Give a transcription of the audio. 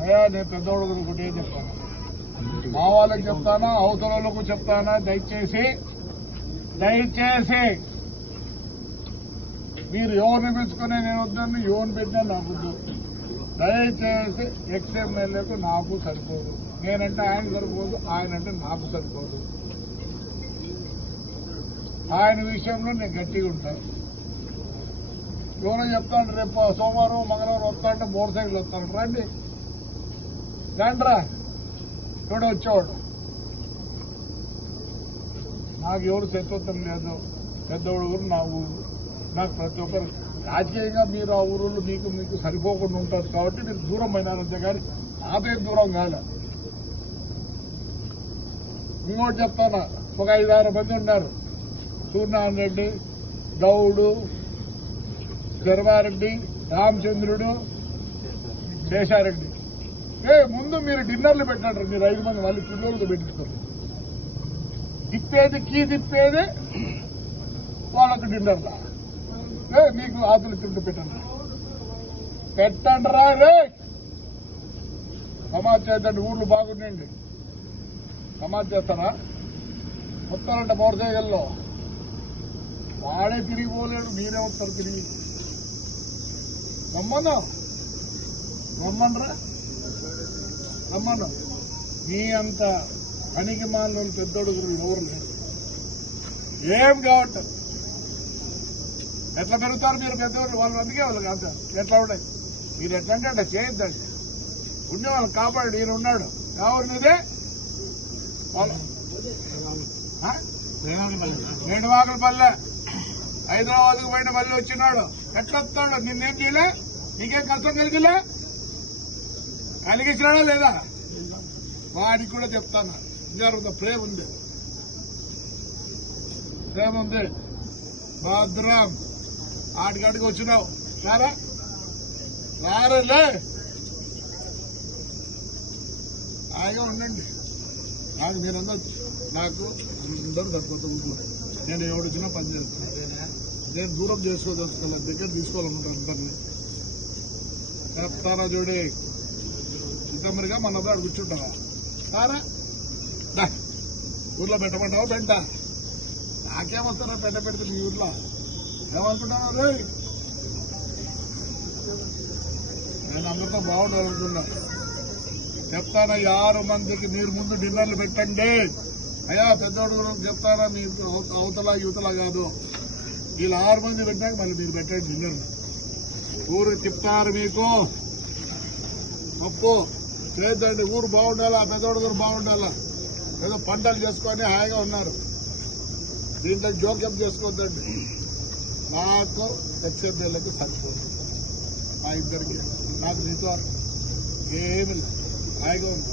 అయ్యా నేను పెద్దోడు ఒకటే చెప్తాను, మా వాళ్ళకి చెప్తానా అవతల వాళ్ళకు చెప్తానా, దయచేసి మీరు ఎవరిని పిలుచుకునే నేను వద్దని, ఎవరిని పెట్టినా నాకు వద్దు. దయచేసి ఎక్స్ఎమ్మెల్యేకు నాకు సరిపోదు, నేనంటే ఆయన సరిపోదు, ఆయనంటే నాకు సరిపోదు. ఆయన విషయంలో నేను గట్టిగా ఉంటాను. ఎవరో చెప్తాను రేపు సోమవారం మంగళవారం వస్తాంటే మోటార్ సైకిల్ వస్తాను, రండి రా ఎవడో వచ్చేవాడు. నాకు ఎవరు శత్రుత్వం లేదు, పెద్దవాడు ఊరు నా ఊరు, నాకు ప్రతి ఒక్కరు రాజకీయంగా మీరు ఆ ఊరులో మీకు సరిపోకుండా ఉంటారు కాబట్టి మీరు దూరం అయినారంతే కానీ నాపే దూరం కాలే. ఇంకోటి చెప్తానా, ఒక 5-6 మంది ఉన్నారు, సూర్యనారాయణ రెడ్డి, గౌడు, శర్వారెడ్డి, రామచంద్రుడు, శేషారెడ్డి. ముందు మీరు డిన్నర్లు పెట్టండి, మీరు 5 మంది మళ్ళీ పిల్లలతో పెట్టిస్తారు. తిప్పేది వాళ్ళకు డిన్నర్లా మీకు ఆతులు తింటూ పెట్టండి రా రే. సమాజ్ చేద్దండి, ఊర్లు బాగుండండి. సమాజ్ చేస్తారా? వస్తారంట మోటార్ సైకిల్లో, వాడే తిరిగిపోలేడు, మీరే వస్తారు తిరిగి. రమ్మను మీ అంత పనికి మాలిన పెద్దోడు ఎవరు లేరు. ఏం కావట్లేదు. ఎట్లా పెరుగుతారు మీరు పెద్దవాళ్ళు? వాళ్ళు అందుకే వాళ్ళు కాదు, ఎట్లా ఉన్నాయి మీరు ఎట్లంటే అట్లా చేయొద్దండి. ఉండేవాళ్ళు కాపాడు, ఈయన ఉన్నాడు. ఎవరినిదే వేణువాకలపల్లె హైదరాబాద్కు పోయిన మళ్ళీ వచ్చినాడు. ఎట్లా వస్తాడు? నిన్నేం చేయలే, నీకేం కష్టం కలిగించినాడా లేదా? వాడికి కూడా చెప్తాను, జరుగుతుంది. ప్రేమ ఉంది భద్రం. ఆడికాడికి వచ్చినావు, రారలే హాయిగా ఉండండి. నాకు మీరందరూ సరిపోతుంది. నేను ఎవడొచ్చినా పని చేస్తాను. నేను దూరం చేసుకోదలుచుకోవాలి, దగ్గర తీసుకోవాలనుకుంటాను అందరినీ. చెప్తారా చూడి, చిత్తమరిగా మన అబ్బాయి కూర్చుంటావా? ఊర్లో పెట్టమంటావా? పెంట నాకేమొస్తారా పెంట పెడితే మీ ఊర్లో ఏమనుకుంటావు? రే నేను అందరితో బాగుండాలనుకున్నా. చెప్తానా 6 మందికి మీరు ముందు డిన్నర్లు పెట్టండి. అయ్యా పెద్దోడు చెప్తారా, మీరు అవతల యువతల కాదు, వీళ్ళు 6 మంది పెట్టాక మళ్ళీ మీరు పెట్టండి డిన్నర్లు. ఊరు చెప్తారు మీకు గొప్ప చేద్దండి. ఊరు బాగుండాలా, పెద్దోడు గారు బాగుండాలా. ఏదో పంటలు చేసుకొని హాయిగా ఉన్నారు, దీంట్లో జోక్యం చేసుకోవద్దండి. నాకు ఎక్స్ఎమ్మెల్యేలకు సరిపోదు, మా ఇద్దరికి. నాకు నీతో ఏమి హాయిగా ఉంది.